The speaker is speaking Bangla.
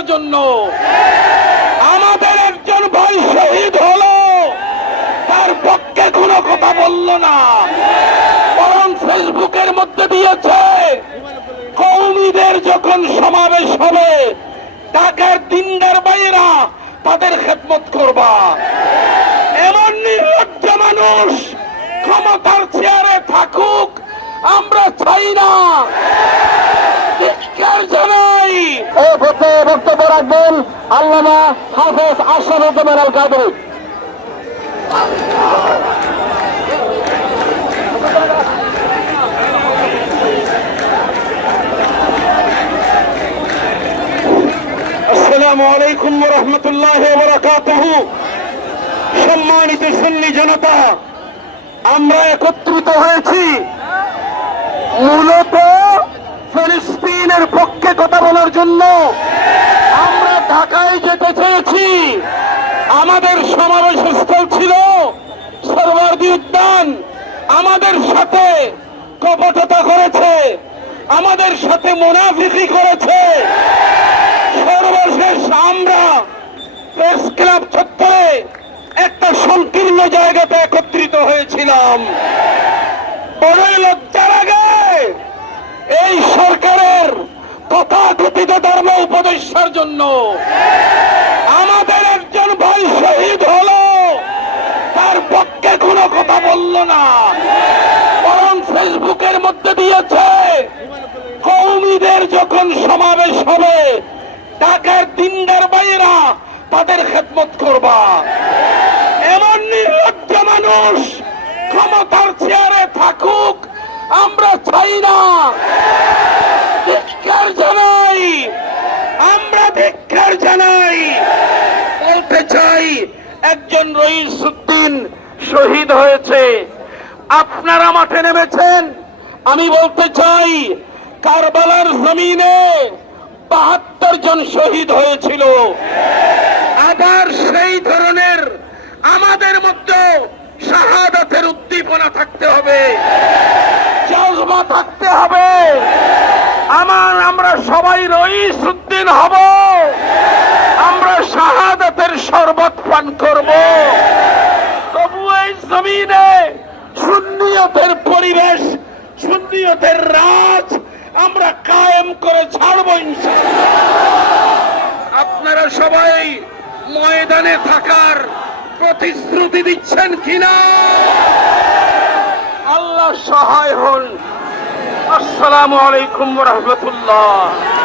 উপদেষ্টার জন্য। আমাদের একজন ভাই শহীদ হলো। তার পক্ষে কোনো কথা বলল না। বরং ফেসবুকের মধ্যে দিয়েছে, কৌমিদের যখন সমাবেশ হবে, ঢাকার দিনদার বাইরা তাদের খেদমত করবা। এমন নির্লজ্জ মানুষ ক্ষমতার চেয়ারে থাকুক, আমরা চাই না। আল্লামা হাফেজ আশরাফুজ্জামান আল কাদরি আসসালামু আলাইকুম রহমতুল্লাহ বরাকাতুহ। সম্মানিত সুন্নি জনতা, আমরা একত্রিত হয়েছি। মূলত ফিলিস্তিনের পক্ষে কথা বলার জন্য। ঢাকায় যেতে চেয়েছি। আমাদের সমাবেশ স্থল ছিল সরওয়ার্দী উদ্যান। আমাদের সাথে কপটতা করেছে। আমাদের সাথে মুনাফিকি করেছে। সর্বশেষ আমরা প্রেস ক্লাব চত্বরে একটা সংকীর্ণ জায়গাতে একত্রিত হয়েছিলাম। বড়ই লজ্জা লাগে এই সরকারের তথাকথিত ধর্ম উপদেষ্টার জন্য। আমাদের একজন ভাই শহীদ হলো। তার পক্ষে কোনো কথা বলল না। বরং ফেসবুকের মধ্যে দিয়েছে, কৌমিদের যখন সমাবেশ হবে ঢাকার দিনদার বাইরা তাদের খেদমত করবা। এমন নির্লজ্জ মানুষ ক্ষমতার চেয়ারে থাকুক, আমরা চাই না। বলতে চাই, একজন রইস উদ্দিন শহীদ হয়েছে। আপনারা মাঠে নেমেছেন। আমি বলতে চাই, কারবালার জমিনে বাহাত্তর জন শহীদ হয়েছিল। আবার সেই ধরনের আমাদের মধ্যে শাহাদাতের উদ্দীপনা থাকতে হবে। জজবা থাকতে হবে। আমার, আমরা সবাই রইস উদ্দিন হব। শাহাদাতের শরবত পান করব। তবু এই জমিনে সুন্নিয়তের পরিবেশ, সুন্নিয়তের রাজ আমরা কায়েম করে ছাড়ব আপনারা সবাই ময়দানে থাকার প্রতিশ্রুতি দিচ্ছেন কিনা? আল্লাহ সহায় হন। আসসালামু আলাইকুম রহমতুল্লাহ।